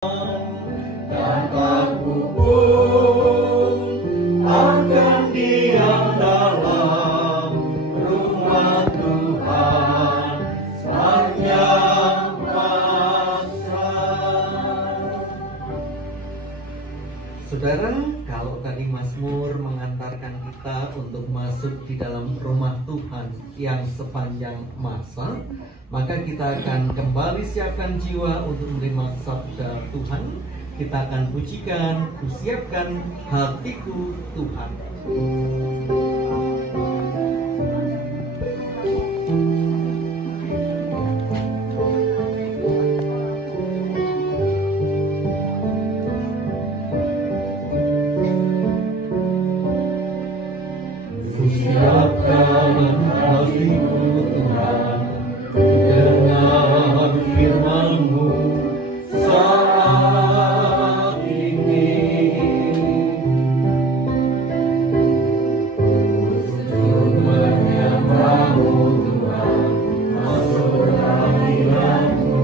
dan aku pun akan diam dalam rumah Tuhan sepanjang masa. Saudara, kalau tadi Mazmur mengantarkan kita untuk masuk di dalam rumah Tuhan yang sepanjang masa, maka kita akan kembali siapkan jiwa untuk menerima sabda Tuhan. Kita akan pujikan, kusiapkan hatiku Tuhan. Kusiapkan hatiku Tuhan dengan firman-Mu saat ini, untuk menyembah-Mu Tuhan, masuk hadirat-Mu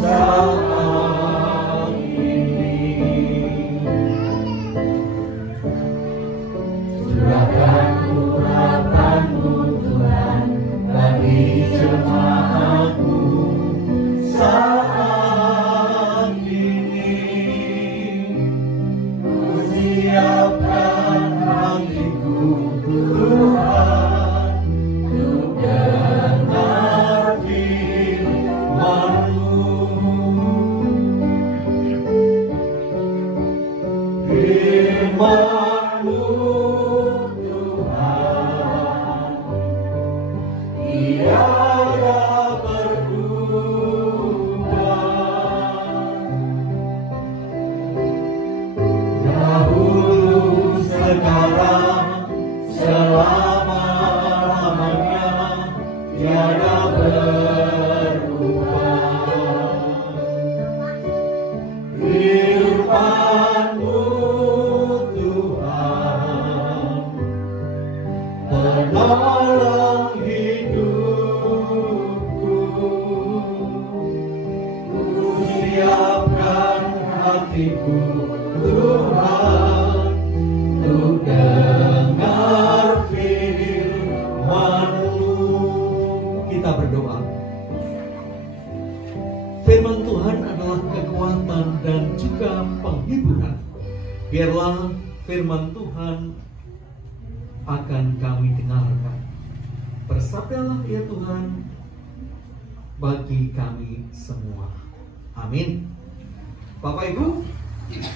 saat ini. Curahkan urapan-Mu Tuhan bagi jemaat-Mu saat ini. Kusiapkan hatiku Tuhan untuk dengar firman-Mu. Firman-Mu Tuhan tiada berubah, dahulu, sekarang, selama-lamanya tiada berubah. Firman-Mu Tuhan penolong hidupku. Kusiapkan hatiku Tuhan untuk dengar firman-Mu. Kita berdoa. Firman Tuhan adalah kekuatan dan juga penghiburan. Biarlah firman Tuhan akan kami dengarkan. Bersabdalah ya Tuhan bagi kami semua. Amin. Bapak Ibu,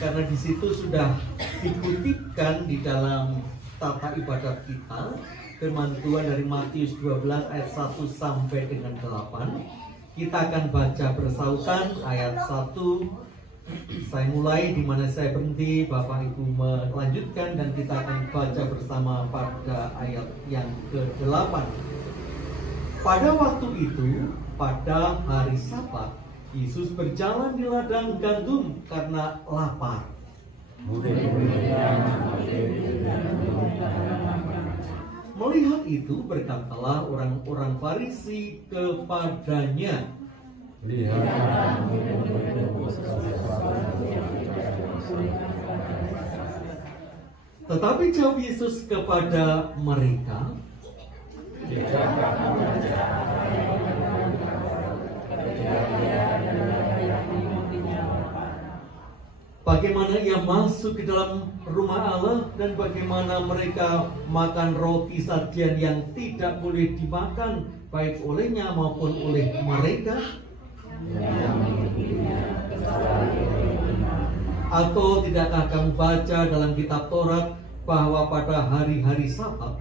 karena di situ sudah dikutipkan di dalam tata ibadat kita firman Tuhan dari Matius 12 ayat 1 sampai dengan 8. Kita akan baca bersautan ayat 1. Saya mulai di mana saya berhenti, Bapak Ibu melanjutkan, dan kita akan baca bersama pada ayat yang ke-8. Pada waktu itu, pada hari Sabat, Yesus berjalan di ladang gandum karena lapar. Melihat itu, berkatalah orang-orang Farisi kepadanya, tetapi jawab Yesus kepada mereka, bagaimana ia masuk ke dalam rumah Allah dan bagaimana mereka makan roti sajian yang tidak boleh dimakan baik olehnya maupun oleh mereka? Atau tidakkah kamu baca dalam kitab Taurat bahwa pada hari-hari Sabat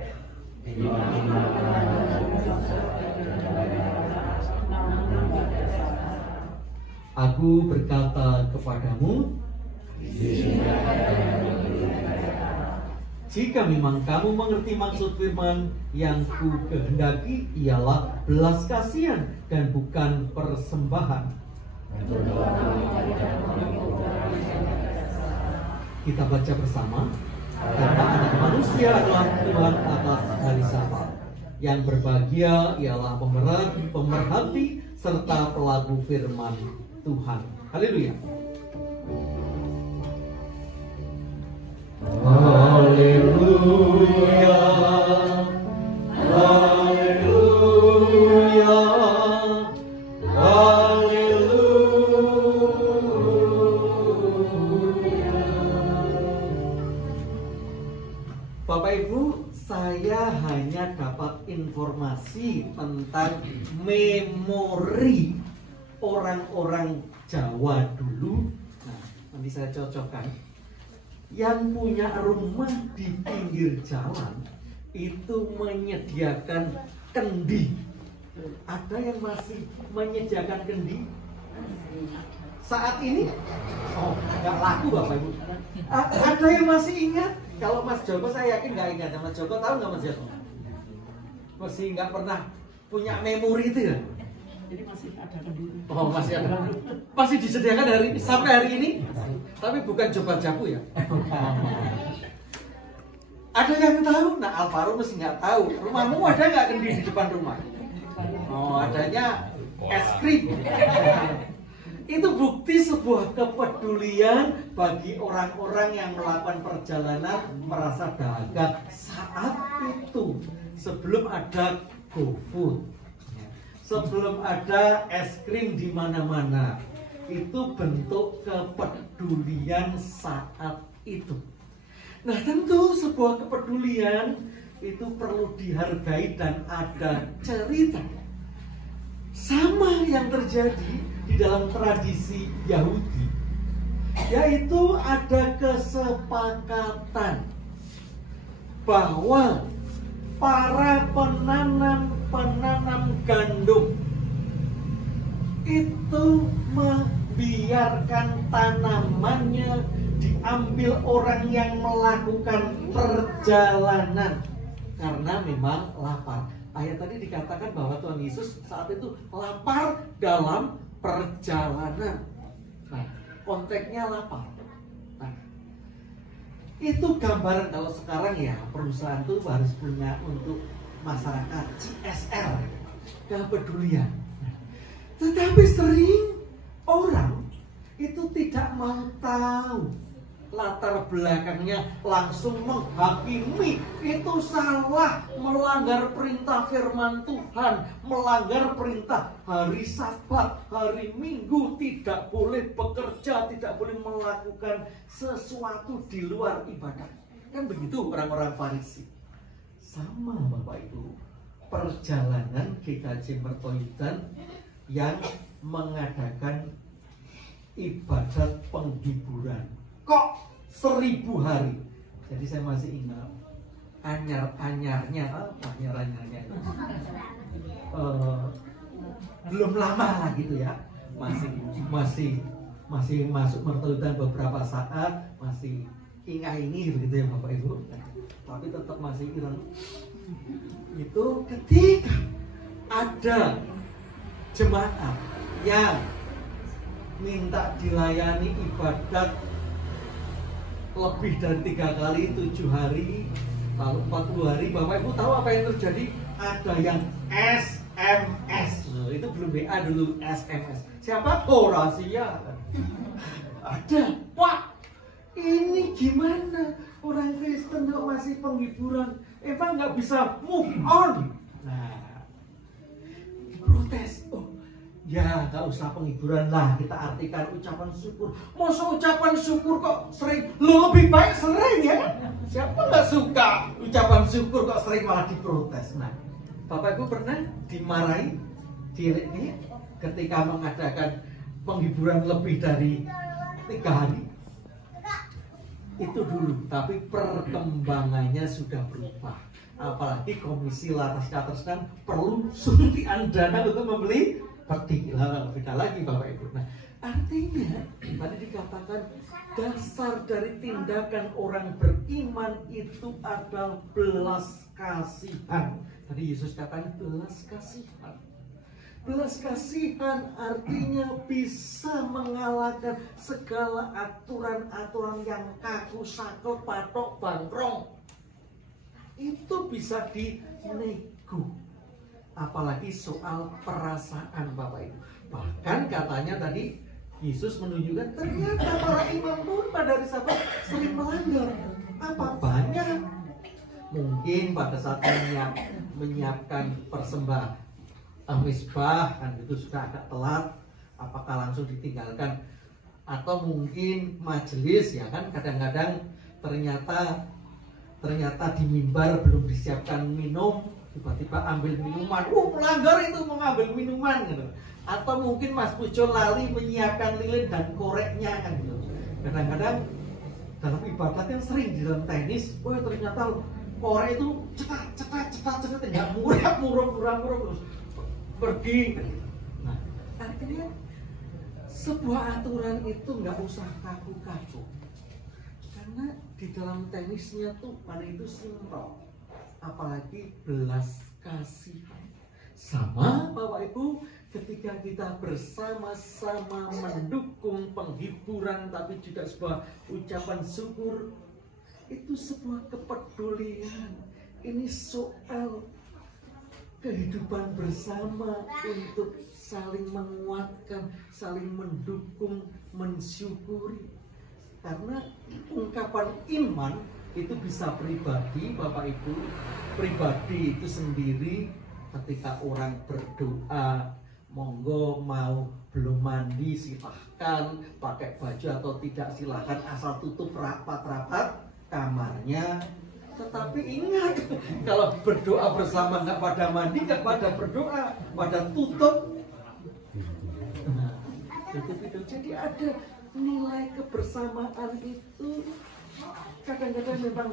Aku berkata kepadamu, jika memang kamu mengerti maksud firman, yang ku kehendaki ialah belas kasihan dan bukan persembahan. Kita baca bersama. Karena Anak Manusia adalah Tuhan atas hari Sabat. Yang berbahagia ialah pemerhati serta pelaku firman Tuhan. Haleluya. Haleluya, haleluya. Bapak Ibu, saya hanya dapat informasi tentang memori orang-orang Jawa dulu. Nah, nanti saya cocokkan. Yang punya rumah di pinggir jalan itu menyediakan kendi. Ada yang masih menyediakan kendi saat ini? Oh, nggak laku Bapak Ibu. Ada yang masih ingat? Kalau Mas Joko saya yakin nggak ingat. Mas Joko tahu nggak Mas Joko? Masih nggak pernah punya memori itu ya? Jadi masih ada kendi. Oh, masih ada. Masih disediakan sampai hari ini? Tapi bukan coba jabu ya? Ada yang tahu? Nah, Alvaro mesti nggak tahu. Rumahmu ada nggak kendi di depan rumah? Oh, adanya es krim. Itu bukti sebuah kepedulian bagi orang-orang yang melakukan perjalanan merasa dahaga saat itu, sebelum ada GoFood, sebelum ada es krim di mana-mana. Itu bentuk kepedulian saat itu. Nah, tentu sebuah kepedulian itu perlu dihargai dan ada cerita. Sama yang terjadi di dalam tradisi Yahudi, yaitu ada kesepakatan bahwa para penanam gandum itu membiarkan tanamannya diambil orang yang melakukan perjalanan karena memang lapar. Ayat tadi dikatakan bahwa Tuhan Yesus saat itu lapar dalam perjalanan. Nah, konteksnya lapar. Nah, itu gambaran kalau sekarang ya perusahaan itu harus punya untuk masyarakat CSR, kepedulian. Tetapi sering orang itu tidak mau tahu latar belakangnya, langsung menghakimi. Itu salah, melanggar perintah firman Tuhan, melanggar perintah hari Sabat, hari Minggu, tidak boleh bekerja, tidak boleh melakukan sesuatu di luar ibadah. Kan begitu orang-orang Farisi. Sama Bapak Ibu, perjalanan GKJ Mertoyudan yang mengadakan ibadat penghiburan. Kok 1000 hari? Jadi saya masih ingat anyar-anyarnya belum lama lah gitu ya, masih masuk Mertoyudan beberapa saat, masih ingah ini begitu ya Bapak Ibu, tapi tetap masih ireng. Itu ketika ada jemaat yang minta dilayani ibadat lebih dari 3 kali 7 hari, lalu 40 hari. Bapak Ibu tahu apa yang terjadi? Ada yang SMS. Nah, itu belum BA dulu, SMS. Siapa? Oh, rahasia. Ada. Pak, ini gimana? Orang Kristen kok masih penghiburan? Emang nggak bisa move on? Nah, protes. Oh, ya nggak usah penghiburan lah, kita artikan ucapan syukur. Masa ucapan syukur kok sering? Lo lebih baik sering ya. Siapa nggak suka ucapan syukur kok sering malah diprotes? Nah, Bapak Ibu pernah dimarahi diri ketika mengadakan penghiburan lebih dari 3 hari? Itu dulu, tapi perkembangannya sudah berubah. Apalagi Komisi Laras Katresnan perlu suntikan dana untuk membeli peti. Beda lagi Bapak Ibu. Nah, artinya tadi dikatakan dasar dari tindakan orang beriman itu adalah belas kasihan. Tadi Yesus katakan belas kasihan. Belas kasihan artinya bisa mengalahkan segala aturan-aturan yang kaku, saklek, patok, bangkrong. Itu bisa dinego. Apalagi soal perasaan Bapak Ibu. Bahkan katanya tadi Yesus menunjukkan ternyata para imam pun pada hari Sabat sering melanggar. Apa? Banyak. mungkin pada saat menyiapkan persembahan misbah kan itu sudah agak telat, apakah langsung ditinggalkan atau mungkin majelis ya kan, kadang-kadang ternyata di mimbar belum disiapkan minum, tiba-tiba ambil minuman, melanggar itu mengambil minuman gitu. Atau mungkin Mas Pujo lali menyiapkan lilin dan koreknya kan gitu. Kadang-kadang dalam ibadat yang sering di dalam tenis, ternyata korek itu cetat nggak murah terus pergi. Nah, artinya sebuah aturan itu nggak usah kaku-kaku, karena di dalam tenisnya tuh pada itu simpel, apalagi belas kasihan. Sama Bapak Ibu, ketika kita bersama-sama mendukung penghiburan tapi juga sebuah ucapan syukur, itu sebuah kepedulian. Ini soal kehidupan bersama untuk saling menguatkan, saling mendukung, mensyukuri. Karena ungkapan iman itu bisa pribadi, Bapak Ibu, pribadi itu sendiri. Ketika orang berdoa, monggo mau belum mandi silahkan, pakai baju atau tidak silahkan, asal tutup rapat-rapat kamarnya. Tetapi ingat, kalau berdoa bersama nggak pada mandi, nggak pada berdoa, pada tutup. Nah, tutup itu. Jadi ada nilai kebersamaan itu kadang-kadang memang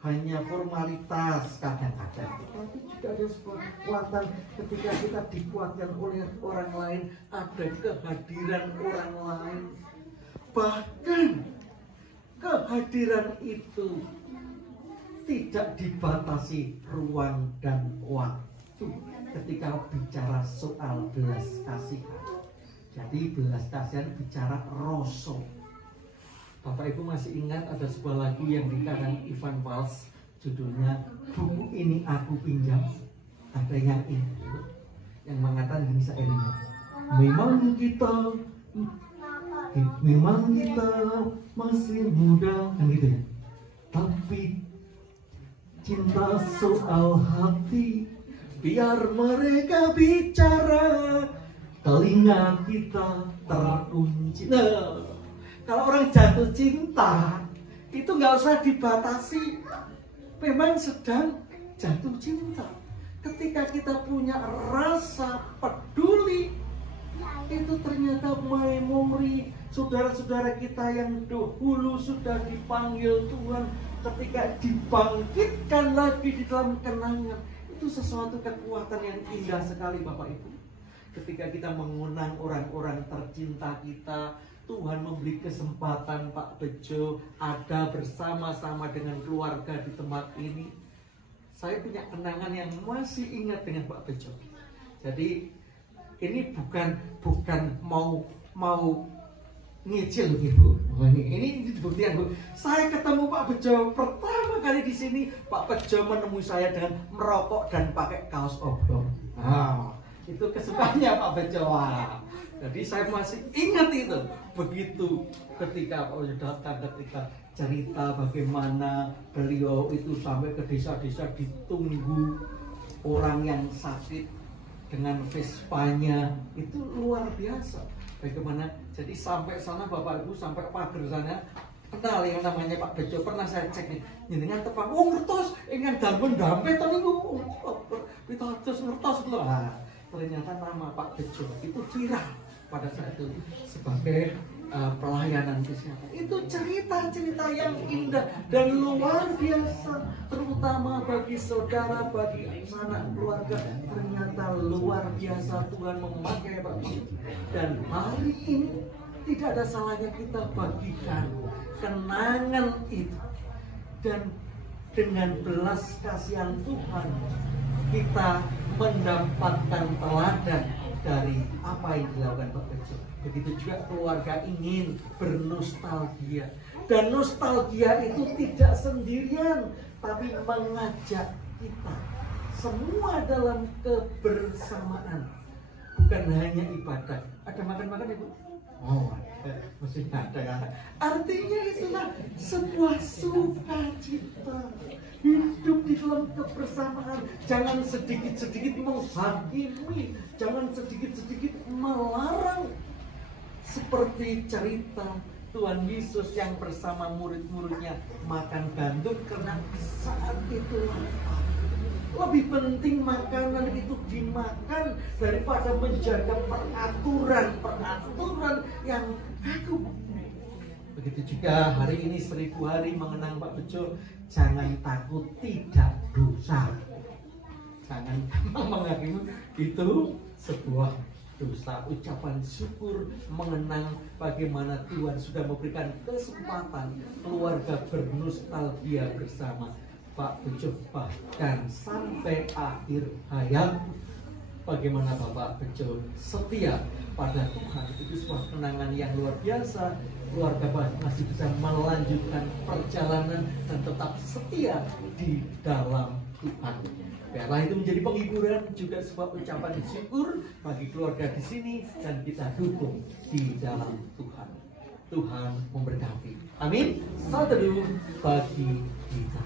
hanya formalitas, kadang-kadang tapi juga ada sebuah kekuatan ketika kita dikuatkan oleh orang lain, ada kehadiran orang lain. Bahkan kehadiran itu tidak dibatasi ruang dan waktu ketika bicara soal belas kasihan. Jadi belas kasihan bicara rasa. Bapak Ibu masih ingat ada sebuah lagu yang dikarang Ivan Fals, judulnya Buku Ini Aku Pinjam. Ada yang ini yang mengatakan gini, saya ingat, memang kita masih muda kan gitu ya, tapi cinta soal hati biar mereka bicara, telinga kita terkunci. Nah, kalau orang jatuh cinta itu nggak usah dibatasi, memang sedang jatuh cinta. Ketika kita punya rasa peduli, itu ternyata memori saudara-saudara kita yang dahulu sudah dipanggil Tuhan, ketika dibangkitkan lagi di dalam kenangan, itu sesuatu kekuatan yang indah sekali Bapak Ibu. Ketika kita mengundang orang-orang tercinta kita, Tuhan memberi kesempatan Pak Bejo ada bersama-sama dengan keluarga di tempat ini. Saya punya kenangan yang masih ingat dengan Pak Bejo. Jadi ini bukan mau ngicil gitu. Ini buktian Bu. Saya ketemu Pak Bejo pertama kali di sini. Pak Bejo menemui saya dengan merokok dan pakai kaos oblong. Itu kesukaannya Pak Bejo. Jadi saya masih ingat itu. Begitu ketika Pak Bejo datang, ketika cerita bagaimana beliau itu sampai ke desa-desa ditunggu orang yang sakit dengan Vespanya, itu luar biasa. Bagaimana? Jadi sampai sana Bapak Ibu, sampai pagar sana, kenal yang namanya Pak Bejo, pernah saya cek nih, dengan tepang, ngertos, ingin dangun dampe tadi Bu, kita terus ngertos loh. Ternyata nama Pak Bejo itu viral pada saat itu sebagai pelayanan kesehatan. Itu cerita-cerita yang indah dan luar biasa, terutama bagi saudara, bagi sanak keluarga. Ternyata luar biasa Tuhan memakai Pak Bejo. Dan hari ini tidak ada salahnya kita bagikan kenangan itu, dan dengan belas kasihan Tuhan kita mendapatkan teladan dari apa yang dilakukan Pak Bejo. Begitu juga keluarga ingin bernostalgia, dan nostalgia itu tidak sendirian, tapi mengajak kita semua dalam kebersamaan. Bukan hanya ibadah. Ada makan-makan Ibu? Oh, masih ada kan? Artinya itulah sebuah sukacita. Hidup di dalam kebersamaan. Jangan sedikit-sedikit menghakimi, jangan sedikit-sedikit melarang. Seperti cerita Tuhan Yesus yang bersama murid-muridnya makan gandum karena saat itu lapar. Lebih penting makanan itu dimakan daripada menjaga peraturan yang kaku. Begitu juga hari ini 1000 hari mengenang Pak Bejo. Jangan takut tidak dosa. Jangan menghakimi, itu sebuah dosa. Ucapan syukur mengenang bagaimana Tuhan sudah memberikan kesempatan keluarga bernostalgia bersama. Pak Bejo bahkan sampai akhir hayat, bagaimana Bapak Bejo setia pada Tuhan. Itu sebuah kenangan yang luar biasa. Keluarga masih bisa melanjutkan perjalanan dan tetap setia di dalam Tuhan. Biarlah itu menjadi penghiburan, juga sebuah ucapan syukur bagi keluarga di sini, dan kita dukung di dalam Tuhan. Tuhan memberkati. Amin. Salam teduh bagi kita.